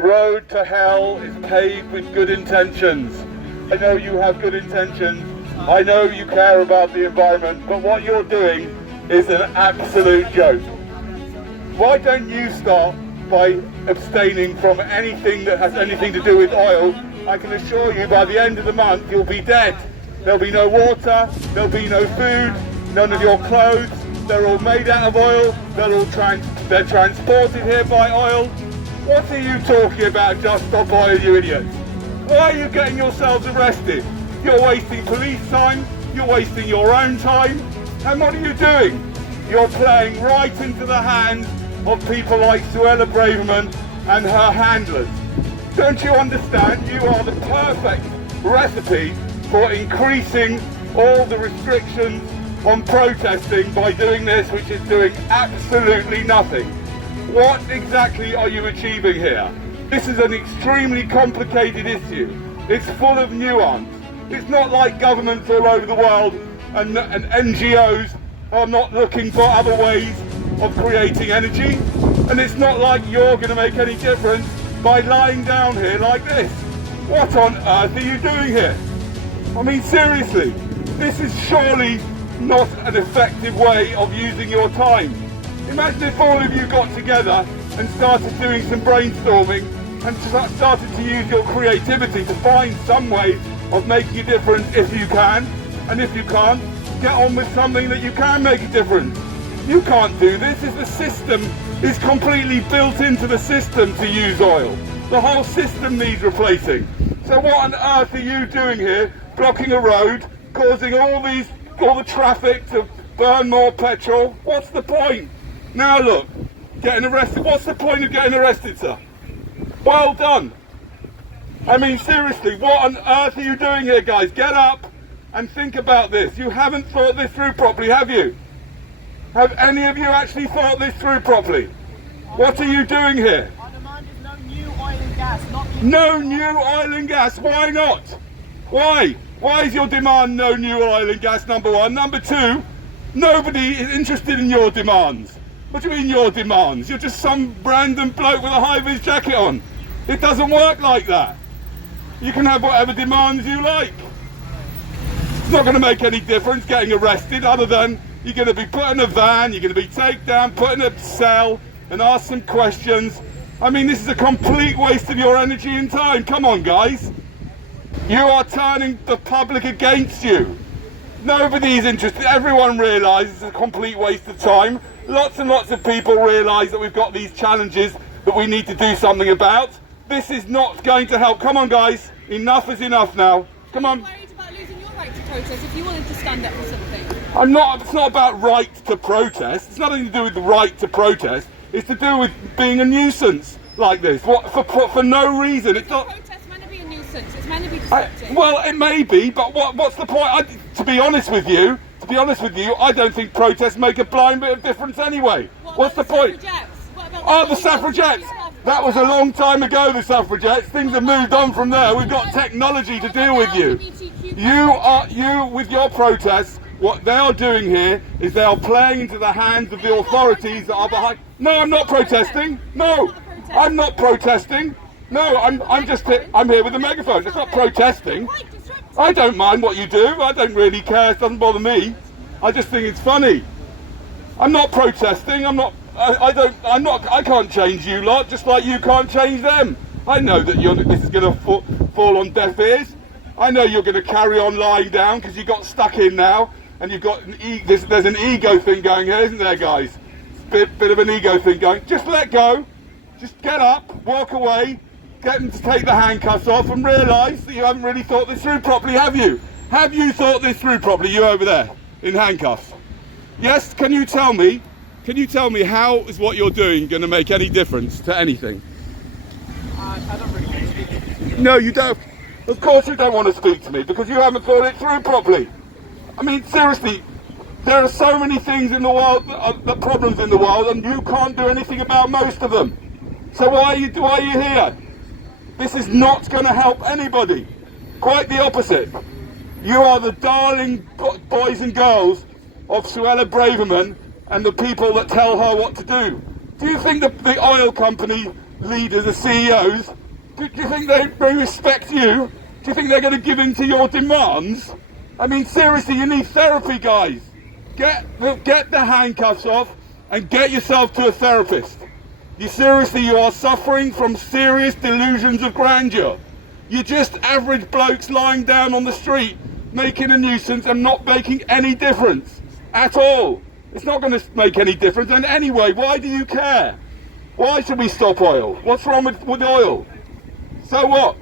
The road to hell is paved with good intentions. I know you have good intentions. I know you care about the environment, but what you're doing is an absolute joke. Why don't you start by abstaining from anything that has anything to do with oil? I can assure you by the end of the month you'll be dead. There'll be no water, there'll be no food, none of your clothes. They're all made out of oil, they're transported here by oil. What are you talking about, just stop oil, you idiots? Why are you getting yourselves arrested? You're wasting police time, you're wasting your own time, and what are you doing? You're playing right into the hands of people like Suella Braverman and her handlers. Don't you understand? You are the perfect recipe for increasing all the restrictions on protesting by doing this, which is doing absolutely nothing. What exactly are you achieving here? This is an extremely complicated issue. It's full of nuance. It's not like governments all over the world and NGOs are not looking for other ways of creating energy. And it's not like you're going to make any difference by lying down here like this. What on earth are you doing here? I mean, seriously, this is surely not an effective way of using your time. Imagine if all of you got together and started doing some brainstorming and started to use your creativity to find some way of making a difference if you can, and if you can't, get on with something that you can make a difference. You can't do this. The system is completely built into the system to use oil. The whole system needs replacing. So what on earth are you doing here, blocking a road, causing all the traffic to burn more petrol? What's the point? Now look, getting arrested. What's the point of getting arrested, sir? Well done. I mean, seriously, what on earth are you doing here, guys? Get up and think about this. You haven't thought this through properly, have you? Have any of you actually thought this through properly? What are you doing here? Our demand is no new oil and gas, not no new oil and gas. Why not? Why? Why is your demand no new oil and gas, number one? Number two, nobody is interested in your demands. What do you mean your demands? You're just some random bloke with a high-vis jacket on. It doesn't work like that. You can have whatever demands you like. It's not going to make any difference getting arrested, other than you're going to be put in a van, you're going to be taken down, put in a cell and asked some questions. I mean, this is a complete waste of your energy and time. Come on, guys. You are turning the public against you. Nobody's interested. Everyone realises it's a complete waste of time. Lots and lots of people realise that we've got these challenges that we need to do something about. This is not going to help. Come on, guys. Enough is enough now. Come on. Are you worried about losing your right to protest if you wanted to stand up for something? I'm not. It's not about right to protest. It's nothing to do with the right to protest. It's to do with being a nuisance like this. What for no reason. It's not. Protest meant to be a nuisance. It's meant to be disruptive. Well, it may be, but what's the point? To be honest with you, I don't think protests make a blind bit of difference anyway. What's the point? Oh, the suffragettes. That was a long time ago, the suffragettes. Things have moved on from there. We've got technology to deal with you. You with your protests, what they are doing here is they are playing into the hands of the authorities that are behind. No, I'm not protesting. No, I'm not protesting. No, I'm just here. I'm here with a megaphone. It's not protesting. I don't mind what you do. I don't really care. It doesn't bother me. I just think it's funny. I'm not protesting. I can't change you lot, just like you can't change them. I know that this is going to fall on deaf ears. I know you're going to carry on lying down because you got stuck in now, and you've got there's an ego thing going here, isn't there, guys? Bit of an ego thing going. Just let go. Just get up, walk away, get them to take the handcuffs off, and realise that you haven't really thought this through properly, have you? Have you thought this through properly, you over there in handcuffs? Yes. Can you tell me how is what you're doing going to make any difference to anything? I don't really want to speak to you. No, you don't. Of course you don't want to speak to me because you haven't thought it through properly. I mean, seriously, there are so many things in the world, the problems in the world, and you can't do anything about most of them. So why are you here? This is not going to help anybody. Quite the opposite. You are the darling boys and girls of Suella Braverman and the people that tell her what to do. Do you think that the oil company leaders, the CEOs, do you think they respect you? Do you think they're going to give in to your demands? I mean, seriously, you need therapy, guys. Get the handcuffs off and get yourself to a therapist. You are suffering from serious delusions of grandeur. You're just average blokes lying down on the street, making a nuisance and not making any difference at all. It's not going to make any difference. And anyway, why do you care? Why should we stop oil? What's wrong with oil? So what?